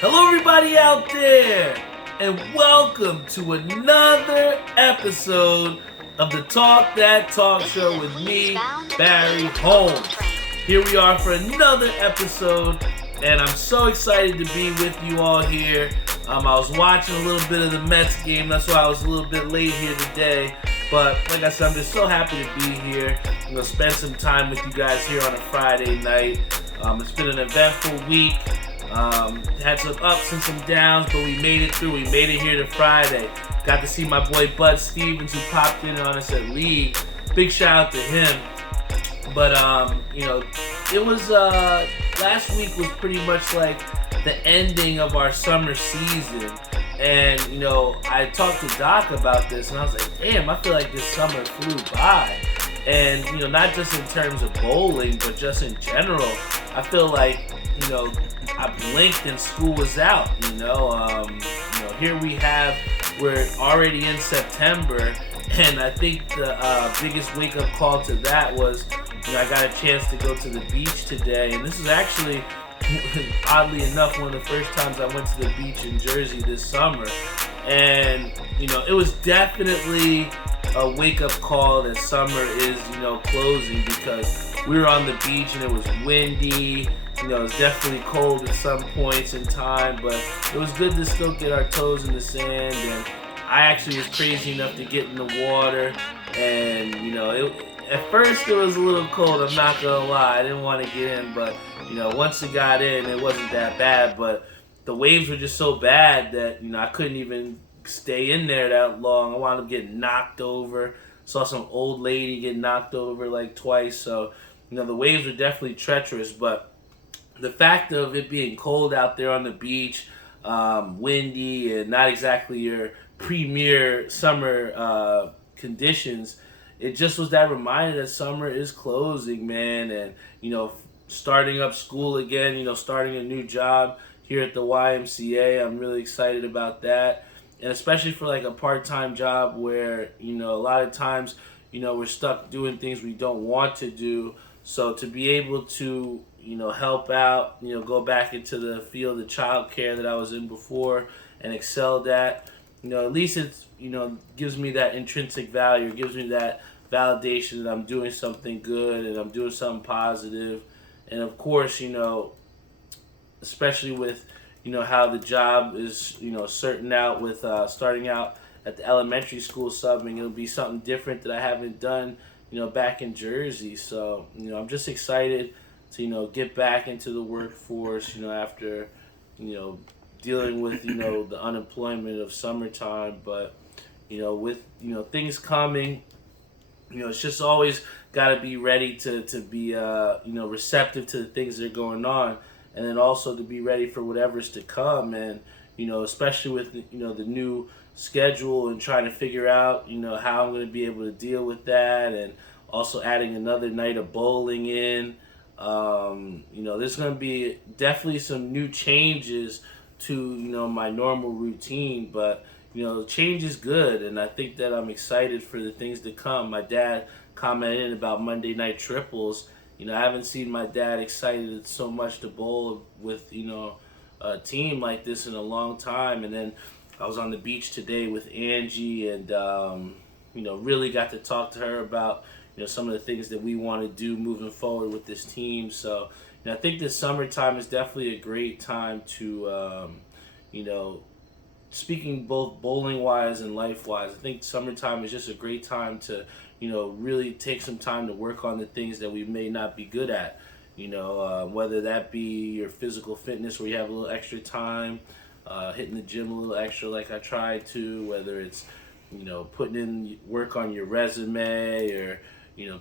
Hello, everybody out there, and welcome to another episode of the Talk That Talk Show with me, Barry Holmes. Here we are for another episode, and I'm so excited to be with you all here. I was watching a little bit of the Mets game, that's why I was a little bit late here today. But like I said, I'm just so happy to be here. I'm going to spend some time with you guys here on a Friday night. It's been an eventful week. Had some ups and some downs, but we made it through. We made it here to Friday. Got to see my boy Bud Stevens, who popped in on us at League. Big shout out to him. But it was last week was pretty much like the ending of our summer season. And I talked to Doc about this, and I was like, damn, I feel like this summer flew by. And not just in terms of bowling, but just in general, I feel like I blinked and school was out. Here we're already in September, and I think the biggest wake-up call to that was, I got a chance to go to the beach today, and this is actually, oddly enough, one of the first times I went to the beach in Jersey this summer, and it was definitely a wake-up call that summer is closing, because we were on the beach and it was windy. It was definitely cold at some points in time, but it was good to still get our toes in the sand. And I actually was crazy enough to get in the water. And, at first it was a little cold, I'm not going to lie. I didn't want to get in, but, once it got in, it wasn't that bad. But the waves were just so bad that, I couldn't even stay in there that long. I wound up getting knocked over. Saw some old lady get knocked over like twice. So, the waves were definitely treacherous, but the fact of it being cold out there on the beach, windy, and not exactly your premier summer conditions, it just was that reminder that summer is closing, man. And, starting up school again, starting a new job here at the YMCA. I'm really excited about that. And especially for like a part-time job where, a lot of times, we're stuck doing things we don't want to do. So to be able to help out, go back into the field of childcare that I was in before and excelled at, at least it's, gives me that intrinsic value, it gives me that validation that I'm doing something good and I'm doing something positive. And of course, especially with, how the job is, starting out with starting out at the elementary school subbing, it'll be something different that I haven't done, back in Jersey. So, I'm just excited to, get back into the workforce, after, dealing with, the unemployment of summertime. But, with, things coming, it's just always got to be ready to be, receptive to the things that are going on. And then also to be ready for whatever's to come. And, especially with, the new schedule and trying to figure out, how I'm going to be able to deal with that. And also adding another night of bowling in. There's going to be definitely some new changes to, my normal routine. But, change is good. And I think that I'm excited for the things to come. My dad commented about Monday night triples. I haven't seen my dad excited so much to bowl with, a team like this in a long time. And then I was on the beach today with Angie and, really got to talk to her about, some of the things that we want to do moving forward with this team. So, I think this summertime is definitely a great time to, speaking both bowling-wise and life-wise, I think summertime is just a great time to, really take some time to work on the things that we may not be good at. Whether that be your physical fitness where you have a little extra time, hitting the gym a little extra like I try to, whether it's, putting in work on your resume or,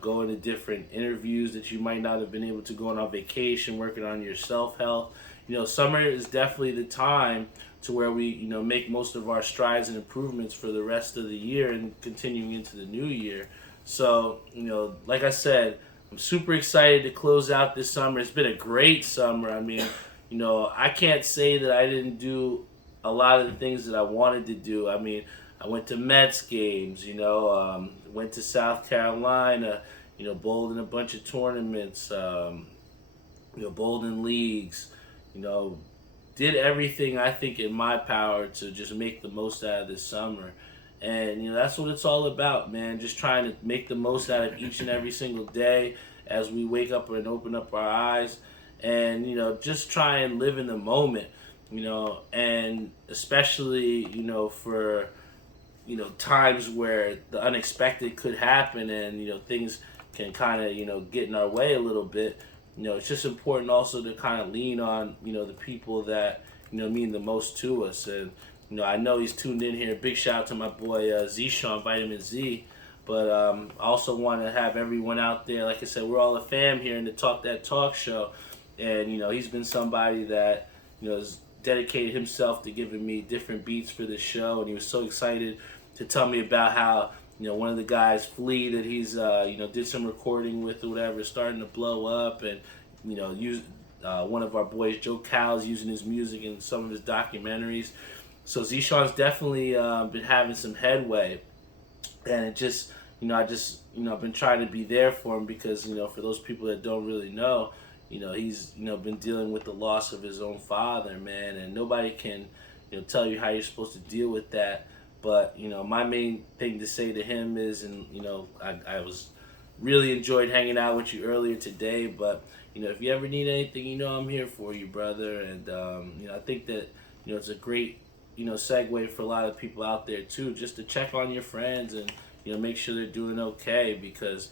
going to different interviews that you might not have been able to go on vacation, working on your self-health. Summer is definitely the time to where we, make most of our strides and improvements for the rest of the year and continuing into the new year. So, like I said, I'm super excited to close out this summer. It's been a great summer. I mean, I can't say that I didn't do a lot of the things that I wanted to do. I mean, I went to Mets games, went to South Carolina, bowled in a bunch of tournaments, bowled in leagues, did everything I think in my power to just make the most out of this summer. And, that's what it's all about, man. Just trying to make the most out of each and every single day as we wake up and open up our eyes. And, just try and live in the moment, and especially, for, times where the unexpected could happen and, things can kind of, get in our way a little bit. It's just important also to kind of lean on, the people that, mean the most to us. And, I know he's tuned in here. Big shout out to my boy Z-Sean, Vitamin Z. But I also want to have everyone out there, like I said, we're all a fam here in the Talk That Talk show. And, he's been somebody that, has dedicated himself to giving me different beats for this show. And he was so excited to tell me about how, one of the guys, Flea, that he's, did some recording with or whatever, is starting to blow up. And, one of our boys, Joe Cal's, using his music in some of his documentaries. So Z-Sean's definitely been having some headway. And it just, I've been trying to be there for him because, for those people that don't really know, he's, been dealing with the loss of his own father, man. And nobody can, tell you how you're supposed to deal with that. But, my main thing to say to him is, and, I was really enjoyed hanging out with you earlier today. But, if you ever need anything, I'm here for you, brother. And, I think that, it's a great, segue for a lot of people out there too, just to check on your friends and, make sure they're doing okay, because,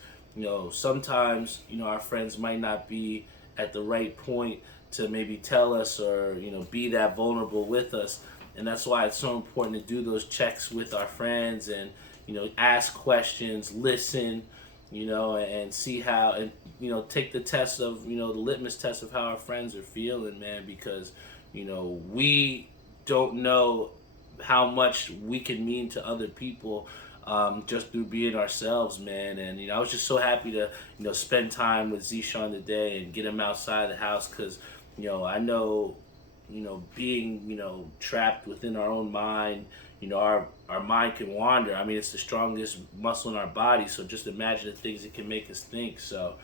sometimes, our friends might not be at the right point to maybe tell us or, be that vulnerable with us. And that's why it's so important to do those checks with our friends and, ask questions, listen, and see how, and, take the test of, the litmus test of how our friends are feeling, man, because, we don't know how much we can mean to other people just through being ourselves, man. And, I was just so happy to, spend time with Z-Sean today and get him outside the house because, I know, being, trapped within our own mind, our mind can wander. I mean, it's the strongest muscle in our body, so just imagine the things it can make us think. So,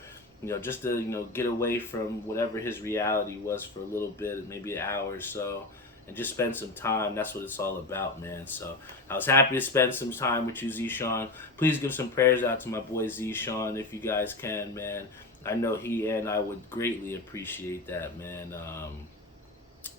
just to, get away from whatever his reality was for a little bit, maybe an hour or so, and just spend some time. That's what it's all about, man. So I was happy to spend some time with you, Z-Sean. Please give some prayers out to my boy Z-Sean if you guys can, man. I know he and I would greatly appreciate that, man.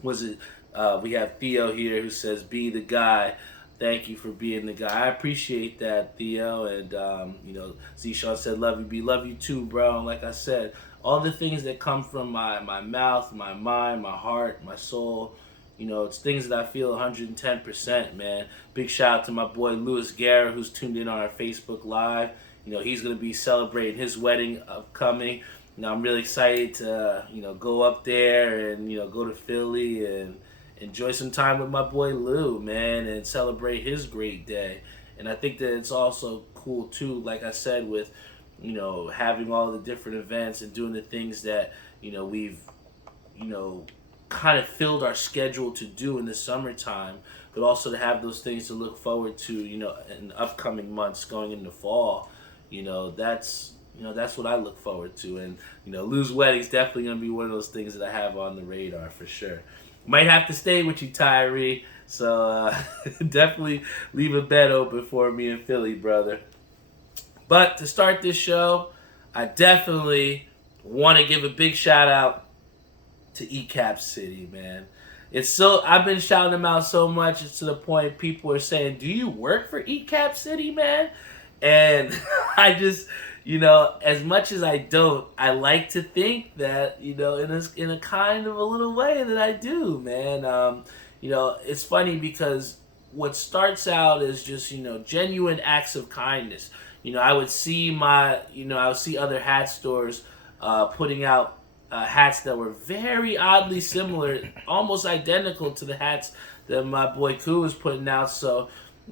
We have Theo here who says, be the guy. Thank you for being the guy. I appreciate that, Theo. And, Z-Sean said, love you, B. Love you too, bro. And like I said, all the things that come from my mouth, my mind, my heart, my soul, it's things that I feel 110%, man. Big shout out to my boy Louis Guerra, who's tuned in on our Facebook Live. He's going to be celebrating his wedding upcoming. I'm really excited to, go up there and, go to Philly and enjoy some time with my boy Lou, man, and celebrate his great day. And I think that it's also cool, too, like I said, with, having all the different events and doing the things that, we've, kind of filled our schedule to do in the summertime, but also to have those things to look forward to, in upcoming months going into fall. That's what I look forward to. And, Lou's wedding's definitely going to be one of those things that I have on the radar for sure. Might have to stay with you, Tyree. So definitely leave a bed open for me in Philly, brother. But to start this show, I definitely want to give a big shout out to ECapCity, man. I've been shouting them out so much, it's to the point people are saying, do you work for ECapCity, man? And I just, as much as I don't, I like to think that, in a kind of a little way that I do, man. It's funny because what starts out as just, genuine acts of kindness. I would see other hat stores putting out hats that were very oddly similar, almost identical to the hats that my boy Koo was putting out. So,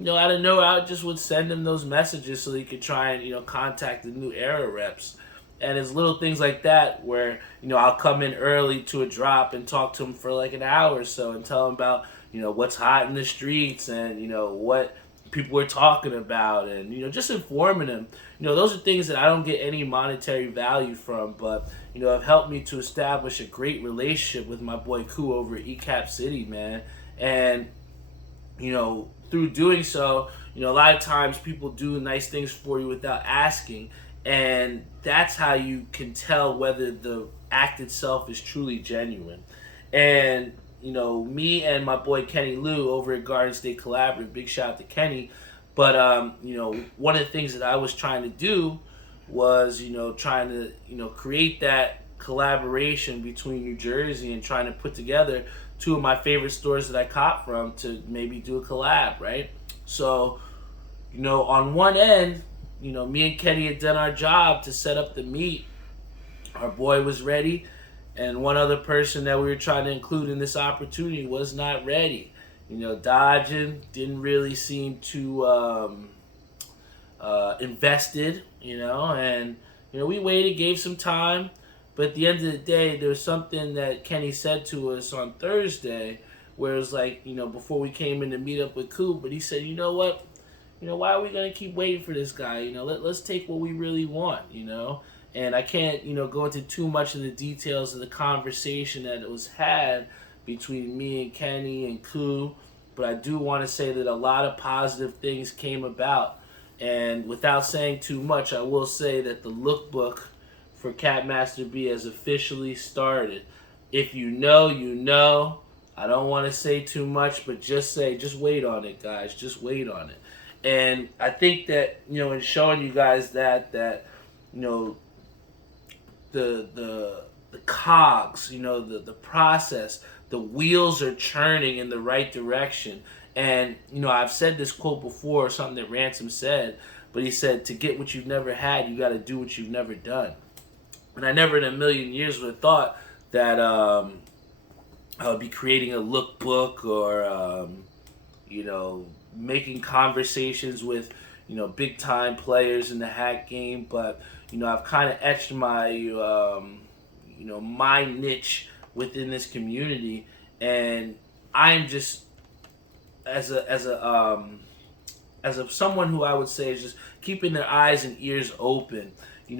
out of nowhere, I just would send him those messages so he could try and, contact the New Era reps. And it's little things like that where, I'll come in early to a drop and talk to him for like an hour or so and tell him about, what's hot in the streets and, what people are talking about and, just informing them. Those are things that I don't get any monetary value from, but, have helped me to establish a great relationship with my boy Ku over at ECapCity, man. And through doing so, a lot of times people do nice things for you without asking, and that's how you can tell whether the act itself is truly genuine. And me and my boy Kenny Lou over at Garden State Collaborative, big shout out to Kenny. But one of the things that I was trying to do was trying to create that collaboration between New Jersey and trying to put together two of my favorite stores that I cop from to maybe do a collab, right? So, on one end, me and Kenny had done our job to set up the meet. Our boy was ready, and one other person that we were trying to include in this opportunity was not ready. Dodging, didn't really seem too invested, and we waited, gave some time. But at the end of the day, there was something that Kenny said to us on Thursday where it was like, before we came in to meet up with Ku, but he said, you know what? Why are we going to keep waiting for this guy? Let's take what we really want, And I can't, go into too much of the details of the conversation that was had between me and Kenny and Ku, but I do want to say that a lot of positive things came about. And without saying too much, I will say that the lookbook for Capmaster B has officially started. If you know, you know. I don't want to say too much, but just wait on it, guys. Just wait on it. And I think that, in showing you guys that the cogs, the process, the wheels are churning in the right direction. And, I've said this quote before, something that Ransom said, but he said, to get what you've never had, you got to do what you've never done. And I never in a million years would have thought that I would be creating a lookbook or, making conversations with, big time players in the hat game. But, I've kind of etched my, my niche within this community. And I'm just, as someone who I would say is just keeping their eyes and ears open.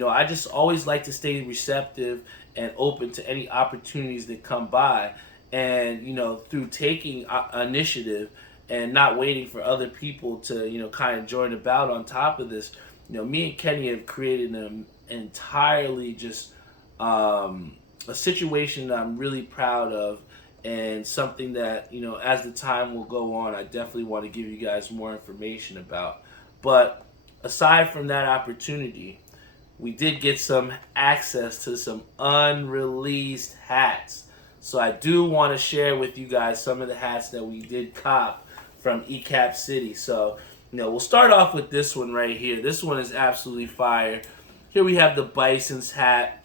I just always like to stay receptive and open to any opportunities that come by. And, through taking initiative and not waiting for other people to, kind of join the bout on top of this, me and Kenny have created an entirely just a situation that I'm really proud of, and something that, as the time will go on, I definitely want to give you guys more information about. But aside from that opportunity, we did get some access to some unreleased hats. So I do want to share with you guys some of the hats that we did cop from ECapCity. So, we'll start off with this one right here. This one is absolutely fire. Here we have the Bison's hat,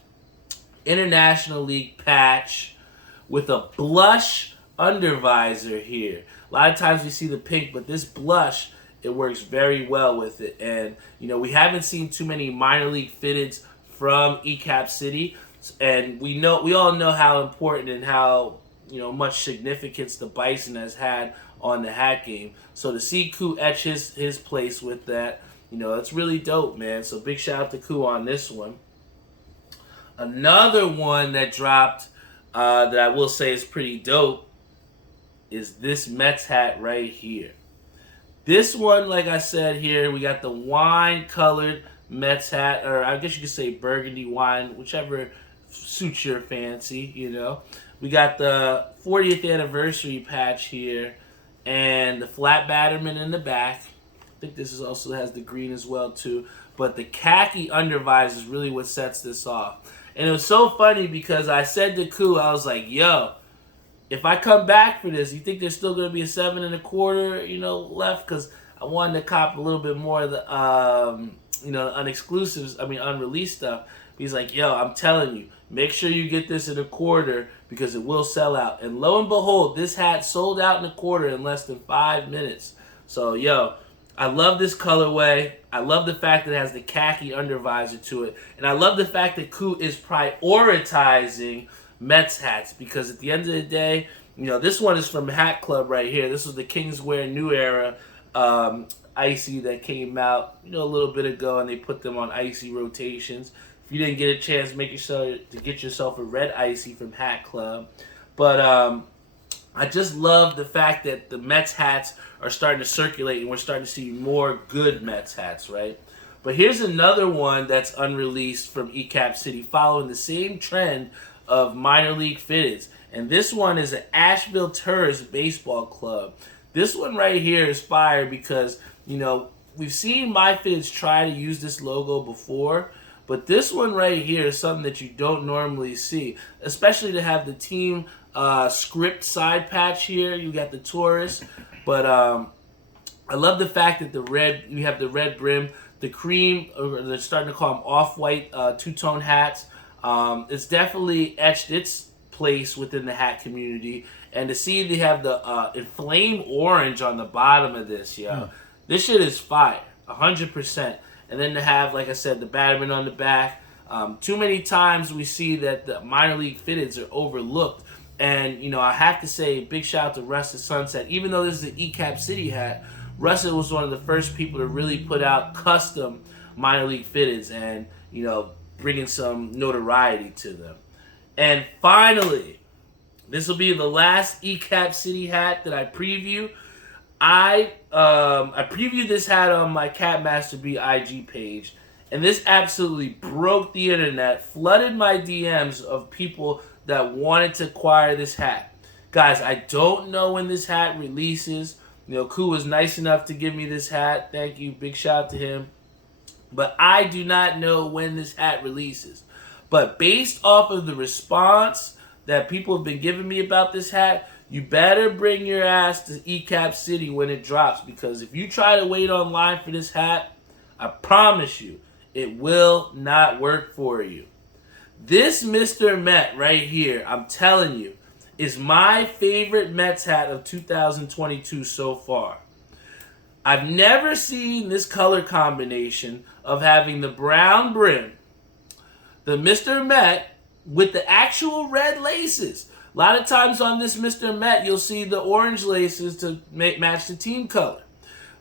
International League patch with a blush undervisor here. A lot of times we see the pink, but this blush, it works very well with it. And, we haven't seen too many minor league fitteds from ECapCity. And we all know how important and how, much significance the Bison has had on the hat game. So to see Ku etch his place with that, it's really dope, man. So big shout out to Ku on this one. Another one that dropped that I will say is pretty dope is this Mets hat right here. This one, like I said here, we got the wine-colored Mets hat, or I guess you could say burgundy wine, whichever suits your fancy, We got the 40th anniversary patch here, and the flat batterman in the back. I think this also has the green as well, too. But the khaki undervisor is really what sets this off. And it was so funny because I said to Ku, I was like, yo, if I come back for this, you think there's still going to be a 7 1/4, left? Because I wanted to cop a little bit more of the, unreleased stuff. He's like, yo, I'm telling you, make sure you get this in a quarter because it will sell out. And lo and behold, this hat sold out in a quarter in less than 5 minutes. So, yo, I love this colorway. I love the fact that it has the khaki undervisor to it. And I love the fact that Ku is prioritizing Mets hats because at the end of the day, this one is from Hat Club right here. This was the Kingswear New Era icy that came out, a little bit ago, and they put them on icy rotations. If you didn't get a chance, make sure to get yourself a red icy from Hat Club. But I just love the fact that the Mets hats are starting to circulate, and we're starting to see more good Mets hats, right? But here's another one that's unreleased from ECapCity, following the same trend of minor league fitteds. And this one is an Asheville Tourist Baseball Club. This one right here is fire because, we've seen MyFitteds try to use this logo before, but this one right here is something that you don't normally see, especially to have the team script side patch here. You got the tourist, but I love the fact that you have the red brim, the cream, or they're starting to call them off-white two-tone hats. It's definitely etched its place within the hat community, and to see they have the inflamed orange on the bottom of this, this shit is fire, 100%. And then to have, like I said, the Batterman on the back. Too many times we see that the minor league fitteds are overlooked. And, I have to say, big shout out to Rusted Sunset. Even though this is an ECapCity hat, Rusted was one of the first people to really put out custom minor league fitteds and, bringing some notoriety to them. And finally, this will be the last ECapCity hat that I preview. I previewed this hat on my Cat Master B IG page, and this absolutely broke the internet, flooded my DMs of people that wanted to acquire this hat. Guys, I don't know when this hat releases. Ku was nice enough to give me this hat. Thank you. Big shout out to him. But I do not know when this hat releases. But based off of the response that people have been giving me about this hat, you better bring your ass to ECapCity when it drops, because if you try to wait online for this hat, I promise you, it will not work for you. This Mr. Met right here, I'm telling you, is my favorite Mets hat of 2022 so far. I've never seen this color combination of having the brown brim, the Mr. Met with the actual red laces. A lot of times on this Mr. Met, you'll see the orange laces to match the team color.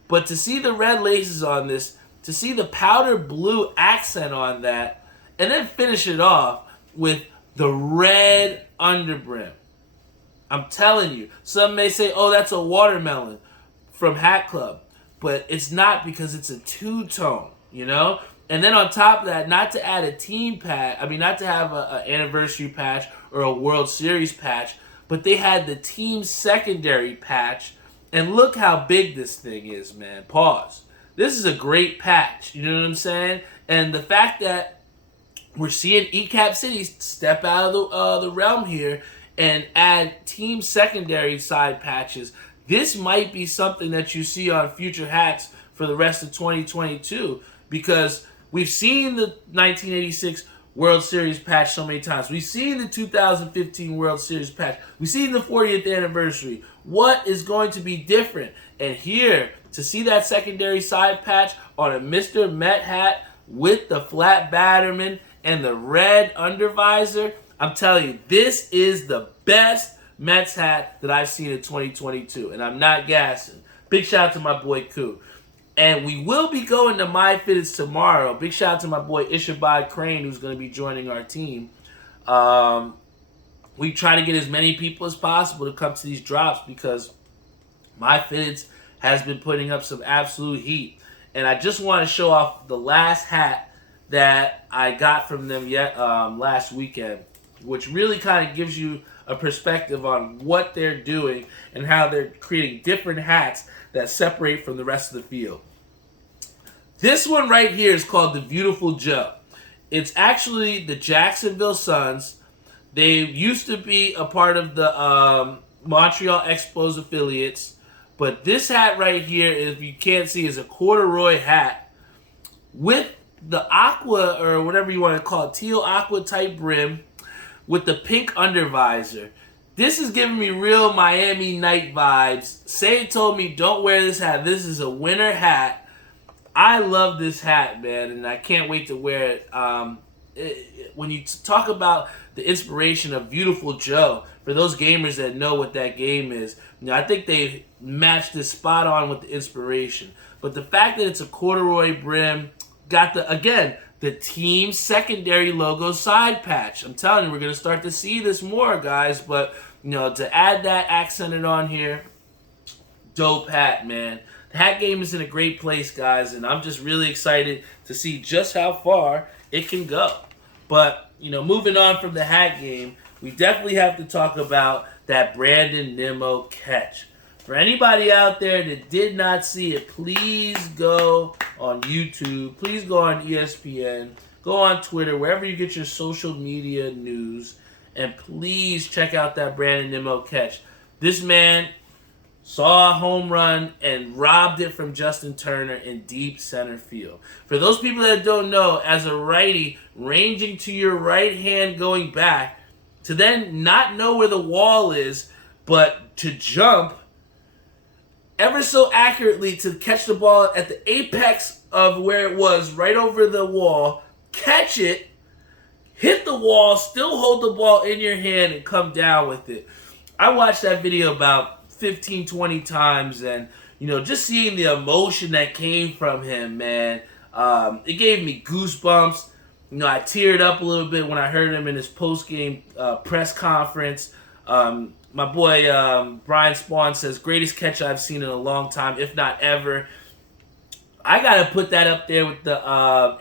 But to see the red laces on this, to see the powder blue accent on that, and then finish it off with the red underbrim. I'm telling you, some may say, oh, that's a watermelon from Hat Club. But it's not, because it's a two-tone, And then on top of that, not to add a team patch, not to have an anniversary patch or a World Series patch, but they had the team secondary patch. And look how big this thing is, man. Pause. This is a great patch, you know what I'm saying? And the fact that we're seeing ECapCity step out of the realm here and add team secondary side patches, this might be something that you see on future hats for the rest of 2022, because we've seen the 1986 World Series patch so many times. We've seen the 2015 World Series patch. We've seen the 40th anniversary. What is going to be different? And here, to see that secondary side patch on a Mr. Met hat with the flat Batterman and the red undervisor, I'm telling you, this is the best Mets hat that I've seen in 2022. And I'm not gassing. Big shout out to my boy Ku. And we will be going to MyFitteds tomorrow. Big shout out to my boy Ishabad Crane, who's going to be joining our team. We try to get as many people as possible to come to these drops, because MyFitteds has been putting up some absolute heat. And I just want to show off the last hat that I got from them last weekend, which really kind of gives you a perspective on what they're doing and how they're creating different hats that separate from the rest of the field. This one right here is called the Beautiful Joe. It's actually the Jacksonville Suns. They used to be a part of the Montreal Expos affiliates, but this hat right here, if you can't see, is a corduroy hat with the aqua, or whatever you want to call it, teal aqua type brim with the pink undervisor. This is giving me real Miami Night vibes. Say told me, don't wear this hat. This is a winter hat. I love this hat, man, and I can't wait to wear it. When you talk about the inspiration of Beautiful Joe, for those gamers that know what that game is, I think they matched this spot on with the inspiration. But the fact that it's a corduroy brim, got the the team secondary logo side patch. I'm telling you, we're going to start to see this more, guys. But, to add that accented on here, dope hat, man. The hat game is in a great place, guys, and I'm just really excited to see just how far it can go. But, moving on from the hat game, we definitely have to talk about that Brandon Nimmo catch. For anybody out there that did not see it, please go on YouTube. Please go on ESPN. Go on Twitter, wherever you get your social media news. And please check out that Brandon Nimmo catch. This man saw a home run and robbed it from Justin Turner in deep center field. For those people that don't know, as a righty, ranging to your right hand going back, to then not know where the wall is, but to jump ever so accurately to catch the ball at the apex of where it was, right over the wall, catch it, hit the wall, still hold the ball in your hand, and come down with it. I watched that video about 15, 20 times, and, just seeing the emotion that came from him, man, it gave me goosebumps. I teared up a little bit when I heard him in his post-game press conference. My boy Brian Spawn says, greatest catch I've seen in a long time, if not ever. I got to put that up there with the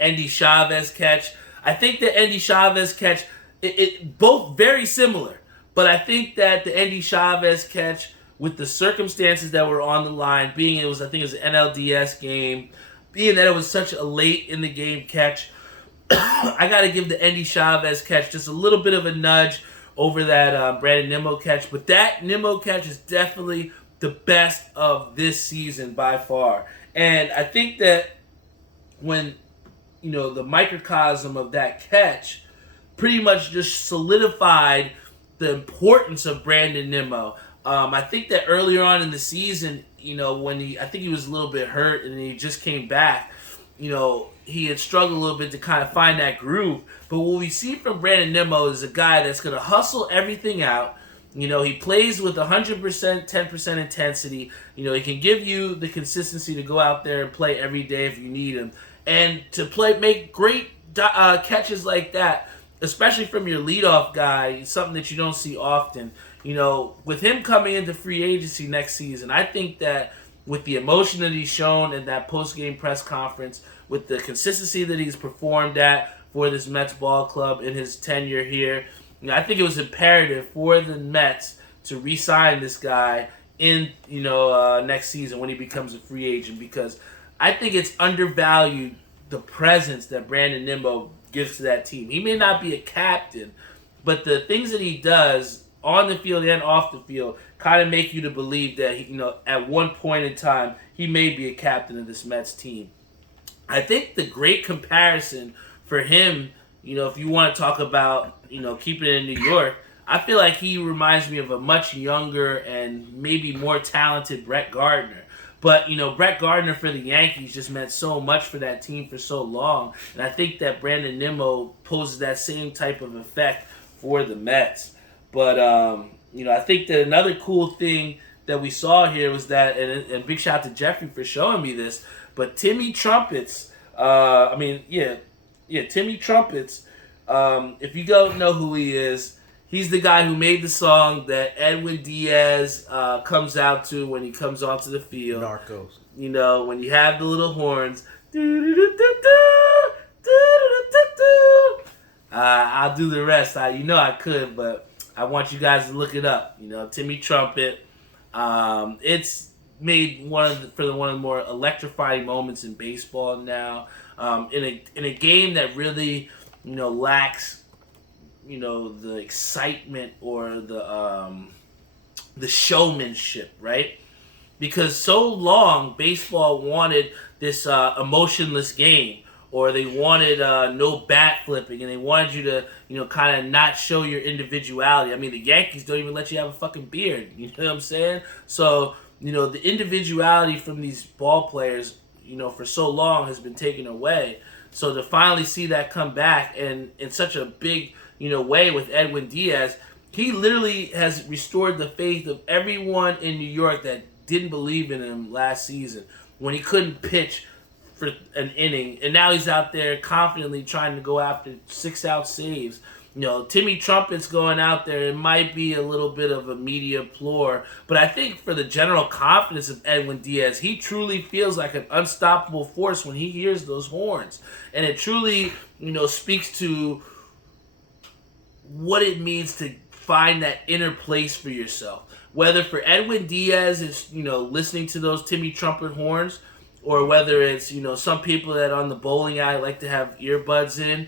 Andy Chavez catch. I think the Andy Chavez catch, it both very similar. But I think that the Andy Chavez catch, with the circumstances that were on the line, being I think it was an NLDS game, being that it was such a late in the game catch, I got to give the Andy Chavez catch just a little bit of a nudge over that Brandon Nimmo catch. But that Nimmo catch is definitely the best of this season by far. And I think that when, the microcosm of that catch pretty much just solidified the importance of Brandon Nimmo. I think that earlier on in the season, when I think he was a little bit hurt and he just came back, he had struggled a little bit to kind of find that groove. But what we see from Brandon Nimmo is a guy that's going to hustle everything out. He plays with 100%, 10% intensity. He can give you the consistency to go out there and play every day if you need him. And to make great catches like that, especially from your leadoff guy, something that you don't see often. With him coming into free agency next season, I think that with the emotion that he's shown in that post-game press conference, with the consistency that he's performed at for this Mets ball club in his tenure here, I think it was imperative for the Mets to re-sign this guy in next season when he becomes a free agent, because I think it's undervalued the presence that Brandon Nimmo gives to that team. He may not be a captain, but the things that he does on the field and off the field kind of make you to believe that at one point in time he may be a captain of this Mets team. I think the great comparison for him, if you want to talk about keeping it in New York, I feel like he reminds me of a much younger and maybe more talented Brett Gardner. But, Brett Gardner for the Yankees just meant so much for that team for so long. And I think that Brandon Nimmo poses that same type of effect for the Mets. But, I think that another cool thing that we saw here was that, and big shout out to Jeffrey for showing me this, but Timmy Trumpets, Timmy Trumpets, if you don't know who he is, he's the guy who made the song that Edwin Diaz comes out to when he comes onto the field. Narcos. When you have the little horns. I'll do the rest. I could, but I want you guys to look it up. Timmy Trumpet. It's made one of the more electrifying moments in baseball now. In a game that really, lacks, the excitement or the showmanship, right? Because so long baseball wanted this emotionless game, or they wanted no bat flipping, and they wanted you to, kind of not show your individuality. I mean, the Yankees don't even let you have a fucking beard. You know what I'm saying? So, the individuality from these ball players, for so long has been taken away. So to finally see that come back, and in such a big, way with Edwin Diaz, he literally has restored the faith of everyone in New York that didn't believe in him last season when he couldn't pitch for an inning, and now he's out there confidently trying to go after 6-out saves. Timmy Trumpet's going out there. It might be a little bit of a media ploy, but I think for the general confidence of Edwin Diaz, he truly feels like an unstoppable force when he hears those horns. And it truly, speaks to what it means to find that inner place for yourself. Whether for Edwin Diaz is, listening to those Timmy Trumpet horns, or whether it's, some people that on the bowling alley like to have earbuds in,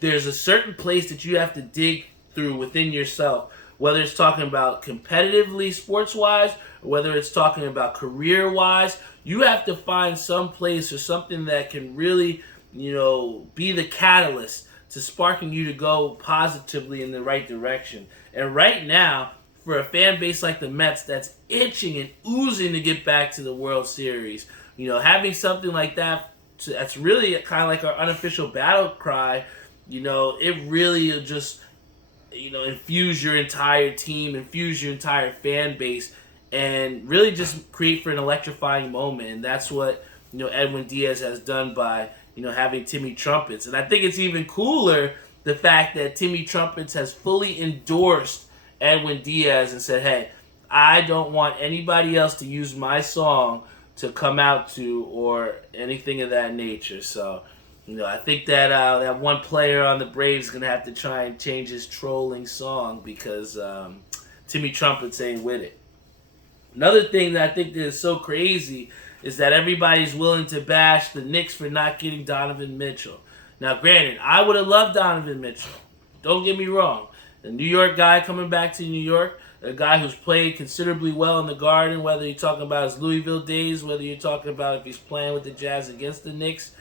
there's a certain place that you have to dig through within yourself, whether it's talking about competitively sports-wise, or whether it's talking about career-wise. You have to find some place or something that can really, be the catalyst to sparking you to go positively in the right direction. And right now, for a fan base like the Mets that's itching and oozing to get back to the World Series, having something like that's really kind of like our unofficial battle cry, it really will just, infuse your entire team, infuse your entire fan base, and really just create for an electrifying moment. And that's what, Edwin Diaz has done by, having Timmy Trumpets. And I think it's even cooler the fact that Timmy Trumpets has fully endorsed Edwin Diaz and said, hey, I don't want anybody else to use my song to come out to or anything of that nature. So, I think that that one player on the Braves is going to have to try and change his trolling song because Timmy Trumpets ain't with it. Another thing that I think is so crazy is that everybody's willing to bash the Knicks for not getting Donovan Mitchell. Now, granted, I would have loved Donovan Mitchell. Don't get me wrong. The New York guy coming back to New York, a guy who's played considerably well in the Garden, whether you're talking about his Louisville days, whether you're talking about if he's playing with the Jazz against the Knicks,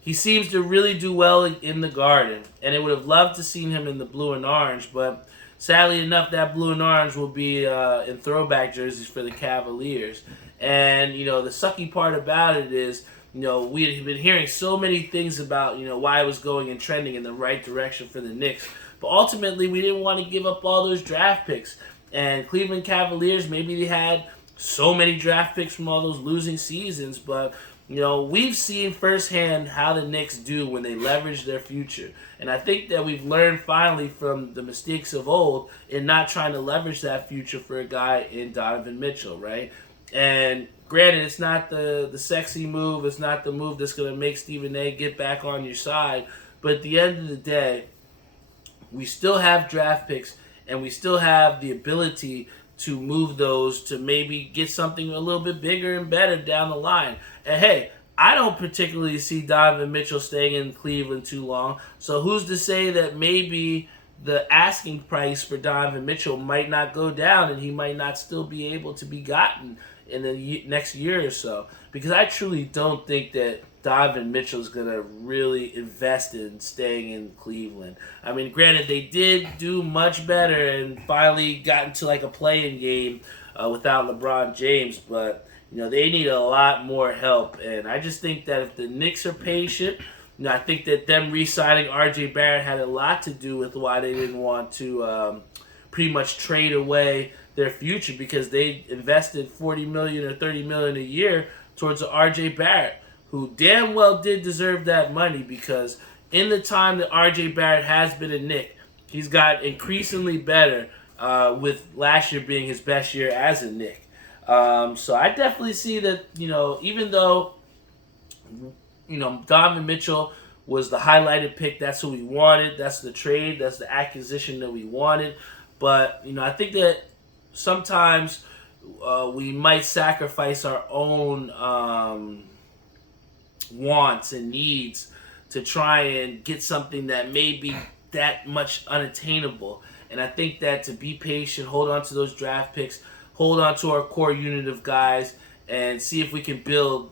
he seems to really do well in the Garden, and I would have loved to seen him in the blue and orange, but sadly enough, that blue and orange will be in throwback jerseys for the Cavaliers. And, the sucky part about it is, we had been hearing so many things about, why it was going and trending in the right direction for the Knicks, but ultimately we didn't want to give up all those draft picks. And Cleveland Cavaliers, maybe they had so many draft picks from all those losing seasons, but we've seen firsthand how the Knicks do when they leverage their future. And I think that we've learned finally from the mistakes of old in not trying to leverage that future for a guy in Donovan Mitchell, right? And granted, it's not the sexy move. It's not the move that's going to make Stephen A. get back on your side. But at the end of the day, we still have draft picks, and we still have the ability to move those to maybe get something a little bit bigger and better down the line. And hey, I don't particularly see Donovan Mitchell staying in Cleveland too long. So who's to say that maybe the asking price for Donovan Mitchell might not go down and he might not still be able to be gotten in the next year or so? Because I truly don't think that Donovan Mitchell is going to really invest in staying in Cleveland. I mean, granted, they did do much better and finally got into like a play-in game without LeBron James, but they need a lot more help. And I just think that if the Knicks are patient, I think that them re-signing R.J. Barrett had a lot to do with why they didn't want to pretty much trade away their future, because they invested $40 million or $30 million a year towards R.J. Barrett, who damn well did deserve that money, because in the time that R.J. Barrett has been a Knick, he's got increasingly better, with last year being his best year as a Knick. So I definitely see that, even though, Donovan Mitchell was the highlighted pick, that's who we wanted, that's the trade, that's the acquisition that we wanted. But, I think that sometimes we might sacrifice our own wants and needs to try and get something that may be that much unattainable. And I think that to be patient, hold on to those draft picks, hold on to our core unit of guys, and see if we can build,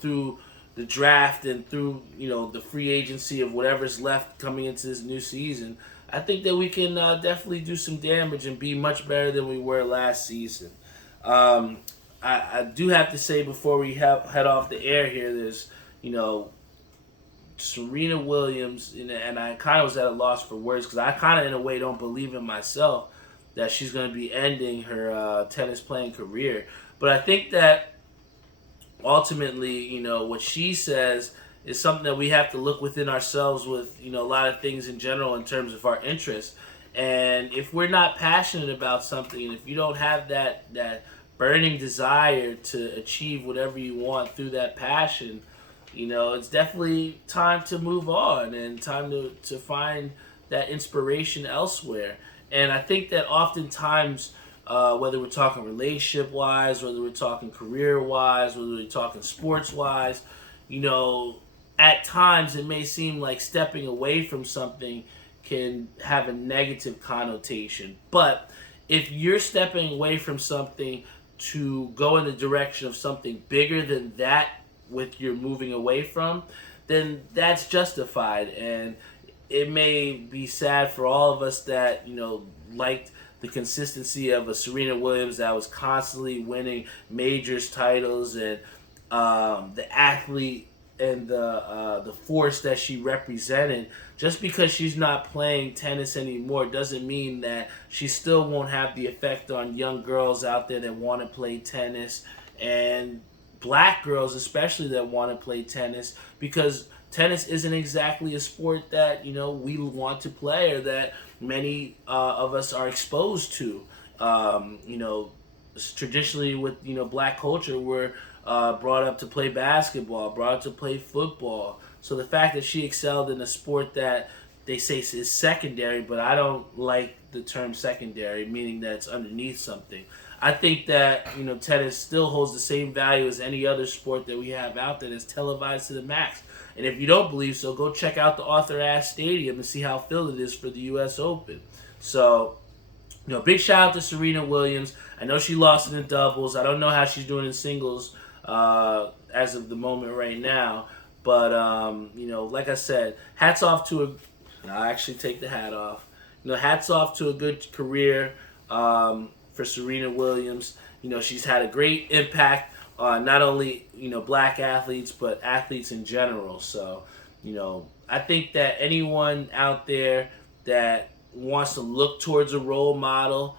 through the draft and through, the free agency of whatever's left coming into this new season. I think that we can definitely do some damage and be much better than we were last season. I do have to say before we head off the air here, there's, Serena Williams, and I kind of was at a loss for words because I kind of, in a way, don't believe in myself that she's going to be ending her tennis playing career. But I think that ultimately, what she says is something that we have to look within ourselves with, a lot of things in general in terms of our interests. And if we're not passionate about something, and if you don't have that burning desire to achieve whatever you want through that passion, it's definitely time to move on and time to find that inspiration elsewhere. And I think that oftentimes, whether we're talking relationship wise, whether we're talking career wise, whether we're talking sports wise, you know, at times it may seem like stepping away from something can have a negative connotation. But if you're stepping away from something to go in the direction of something bigger than that, with your moving away from, then that's justified. And it may be sad for all of us that, liked the consistency of a Serena Williams that was constantly winning majors titles, and the athlete and the force that she represented. Just because she's not playing tennis anymore doesn't mean that she still won't have the effect on young girls out there that want to play tennis, and black girls especially that want to play tennis, because tennis isn't exactly a sport that we want to play, or that many of us are exposed to. Traditionally with black culture, we're brought up to play basketball, brought up to play football. So the fact that she excelled in a sport that they say is secondary, but I don't like the term secondary, meaning that it's underneath something. I think that tennis still holds the same value as any other sport that we have out there that's televised to the max. And if you don't believe so, go check out the Arthur Ashe Stadium and see how filled it is for the U.S. Open. So, big shout out to Serena Williams. I know she lost in the doubles. I don't know how she's doing in singles as of the moment right now. But, like I said, hats off to I'll actually take the hat off. Hats off to a good career for Serena Williams. She's had a great impact on not only, black athletes, but athletes in general. So, I think that anyone out there that wants to look towards a role model,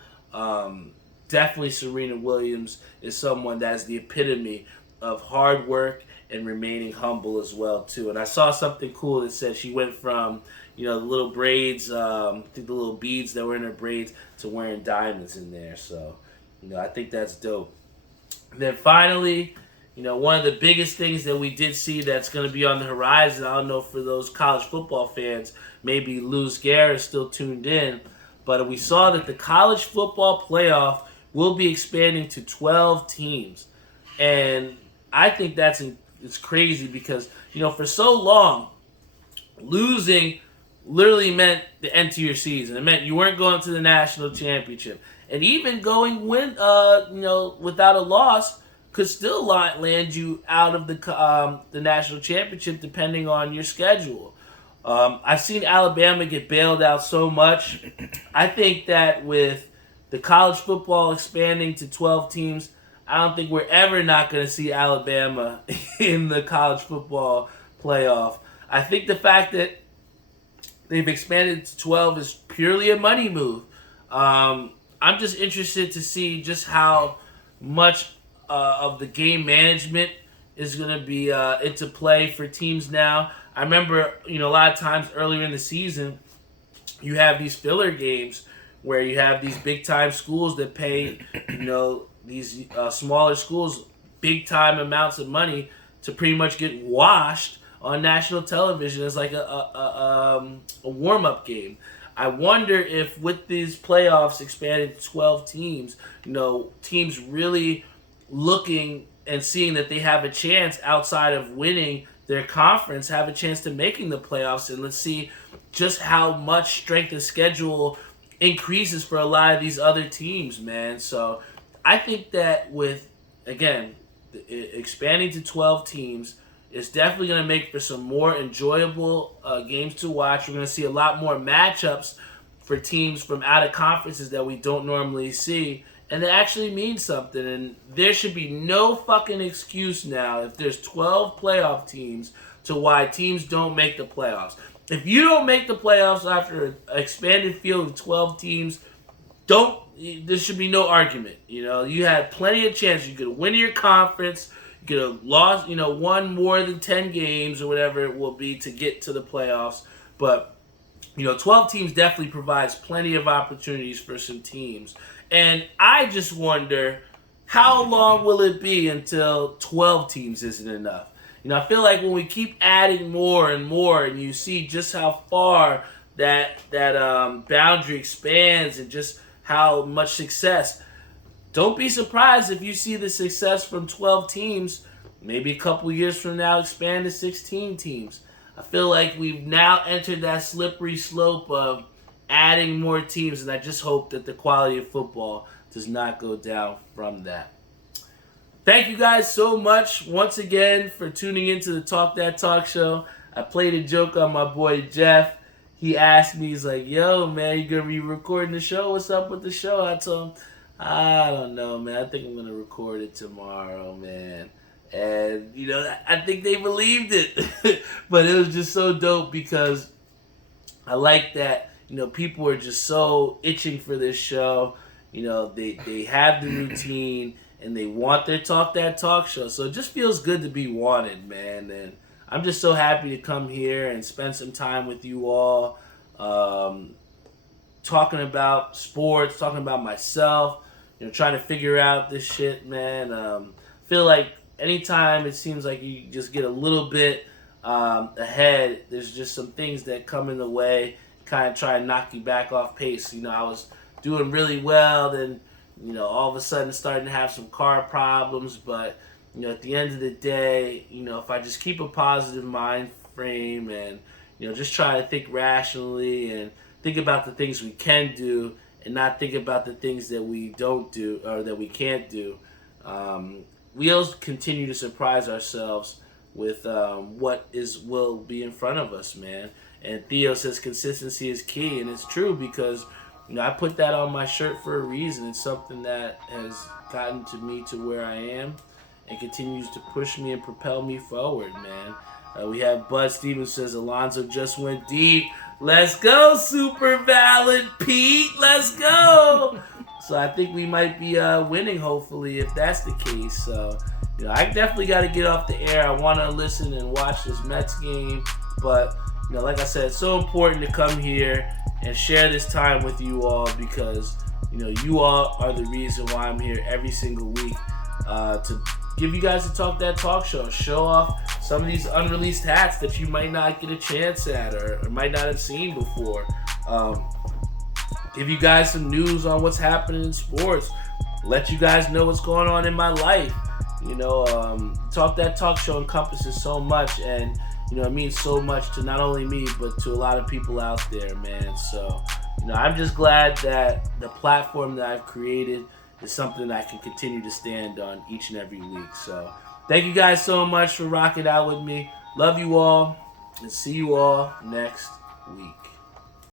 definitely Serena Williams is someone that's the epitome of hard work and remaining humble as well too. And I saw something cool that said she went from the little braids, I think the little beads that were in her braids, to wearing diamonds in there. So I think that's dope. And then finally, one of the biggest things that we did see that's going to be on the horizon, I don't know for those college football fans, maybe Luz Gare is still tuned in, but we saw that the college football playoff will be expanding to 12 teams. And I think it's crazy because, for so long, losing literally meant the end to your season. It meant you weren't going to the national championship. And even going without a loss could still land you out of the national championship depending on your schedule. I've seen Alabama get bailed out so much. I think that with the college football expanding to 12 teams, I don't think we're ever not going to see Alabama in the college football playoff. I think the fact that they've expanded to 12 is purely a money move. I'm just interested to see just how much of the game management is going to be into play for teams now. I remember, a lot of times earlier in the season, you have these filler games where you have these big-time schools that pay, these smaller schools big-time amounts of money to pretty much get washed on national television as like a warm-up game. I wonder if with these playoffs expanded to 12 teams, teams really looking and seeing that they have a chance outside of winning their conference, have a chance to making the playoffs. And let's see just how much strength of schedule increases for a lot of these other teams, man. So I think that with, again, expanding to 12 teams, it's definitely going to make for some more enjoyable games to watch. We're going to see a lot more matchups for teams from out of conferences that we don't normally see. And it actually means something. And there should be no fucking excuse now if there's 12 playoff teams to why teams don't make the playoffs. If you don't make the playoffs after an expanded field of 12 teams, there should be no argument. You had plenty of chances. You could win your conference. You could have lost, won more than 10 games or whatever it will be to get to the playoffs. But 12 teams definitely provides plenty of opportunities for some teams. And I just wonder, how long will it be until 12 teams isn't enough? I feel like when we keep adding more and more, and you see just how far that boundary expands and just how much success, don't be surprised if you see the success from 12 teams, maybe a couple years from now, expand to 16 teams. I feel like we've now entered that slippery slope of adding more teams, and I just hope that the quality of football does not go down from that. Thank you guys so much once again for tuning into the Talk That Talk show. I played a joke on my boy Jeff. He asked me, he's like, yo, man, you going to be recording the show? What's up with the show? I told him, I don't know, man. I think I'm going to record it tomorrow, man. And, I think they believed it. But it was just so dope because I like that, people are just so itching for this show. They have the routine and they want their Talk That Talk show. So it just feels good to be wanted, man. And I'm just so happy to come here and spend some time with you all, talking about sports, talking about myself, trying to figure out this shit, man. Feel like anytime it seems like you just get a little bit ahead, there's just some things that come in the way, kind of try and knock you back off pace. I was doing really well, then all of a sudden starting to have some car problems, but at the end of the day, if I just keep a positive mind frame and just try to think rationally and think about the things we can do and not think about the things that we don't do or that we can't do, we'll continue to surprise ourselves with what will be in front of us, man. And Theo says consistency is key, and it's true because I put that on my shirt for a reason. It's something that has gotten to me to where I am and continues to push me and propel me forward, man. We have Bud Stevens says Alonzo just went deep. Let's go, Super Valid Pete. Let's go. So I think we might be winning, hopefully, if that's the case. So, I definitely got to get off the air. I want to listen and watch this Mets game. But, like I said, it's so important to come here and share this time with you all because, you all are the reason why I'm here every single week to give you guys the Talk That Talk show. Show off some of these unreleased hats that you might not get a chance at or might not have seen before. Give you guys some news on what's happening in sports. Let you guys know what's going on in my life. Talk That Talk show encompasses so much, and it means so much to not only me, but to a lot of people out there, man. So, I'm just glad that the platform that I've created is something that I can continue to stand on each and every week. So, thank you guys so much for rocking out with me. Love you all, and see you all next week.